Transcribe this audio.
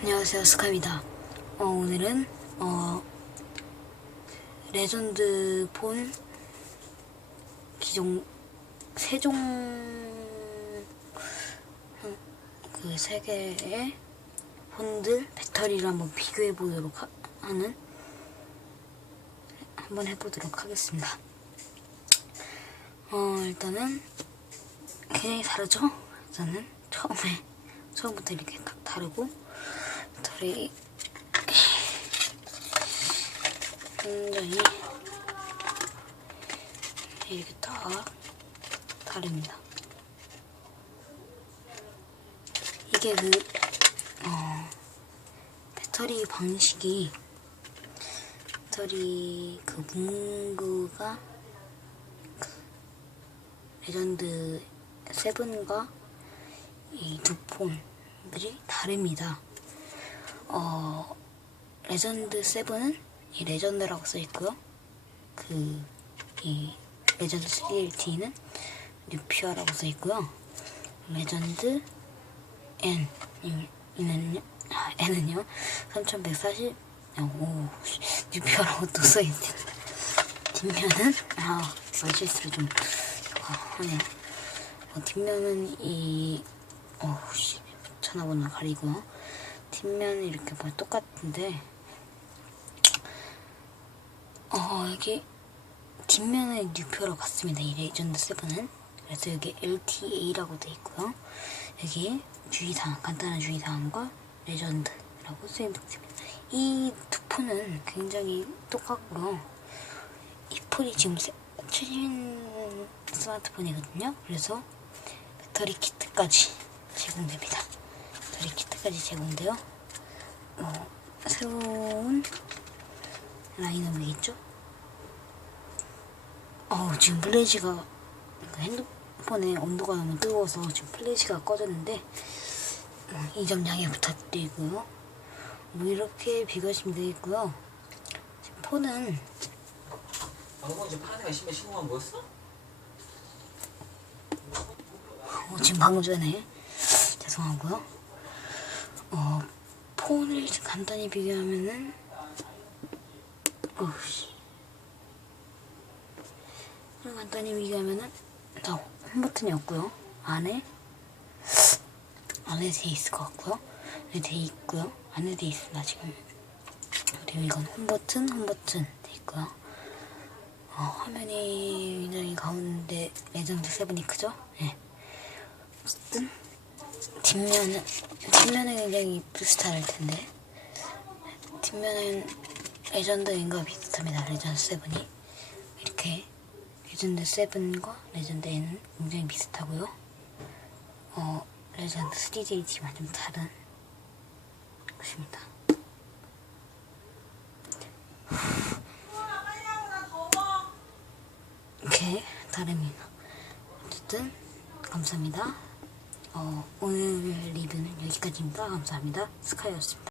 안녕하세요 스카입니다 어, 오늘은 어, 레전드 폰 기종 세종 그 세 개의 폰들 배터리를 한번 비교해 보도록 하, 하는 한번 해보도록 하겠습니다. 어 일단은 굉장히 다르죠? 일단은 처음에 처음부터 이렇게 딱 다르고 배터리 굉장히 이렇게 딱 다릅니다. 이게 그 어, 배터리 방식이 배터리 그 문구가 그 레전드 세븐과 이 두 폰들이 다릅니다. 어, 레전드 세븐은 이 레전드라고 써 있고요. 그 이 레전드 3LT는 뉴피어라고 써 있고요. 레전드 N 이는요 아, N은요 3140 오 뉴피어라고 또 써있네 뒷면은 아 말실수를 좀 아, 하네요 어, 뒷면은 이 어우씨 전화번호 가리고요 뒷면은 이렇게 뭐 똑같은데 어 여기 뒷면은 뉴표로 같습니다. 이 레전드 7은. 그래서 여기 LTA라고 돼 있고요. 여기 주의사항, 간단한 주의사항과 레전드라고 쓰여있습니다. 이 두 폰은 굉장히 똑같고요. 이 폰이 지금 세- 최신 스마트폰이거든요. 그래서 배터리 키트까지 제공됩니다. 키트까지 제공돼요. 어, 새로운 라인업이겠죠? 어 지금 플래시가 그 핸드폰에 온도가 너무 뜨거워서 지금 플래시가 꺼졌는데 어, 이점 양해 부탁드리고요. 뭐 이렇게 비교하시면 되겠고요. 지금 폰은 방금 신발 신고 간 뭐였어? 어, 지금 방금 전에 죄송하고요. 어 폰을 간단히 비교하면은 어우씨 간단히 비교하면은 자 홈 버튼이 없고요. 안에 안에 돼 있을 것 같고요. 안에 돼 있고요. 안에 돼 있습니다 지금. 그리고 이건 홈 버튼 홈 버튼 돼 있고요. 어, 화면이 굉장히 가운데 레전드 세븐이 크죠? 네. 어쨌든 뒷면은 뒷면은 굉장히 비슷할 텐데 뒷면은 레전드인과 비슷합니다. 레전드 세븐이 이렇게 레전드 세븐과 레전드 N은 굉장히 비슷하고요. 어 레전드 3JT만 좀 다른 것입니다. 이렇게 다릅니다. 어쨌든 감사합니다. 어, 오늘 리뷰는 여기까지입니다. 감사합니다. 스카이였습니다.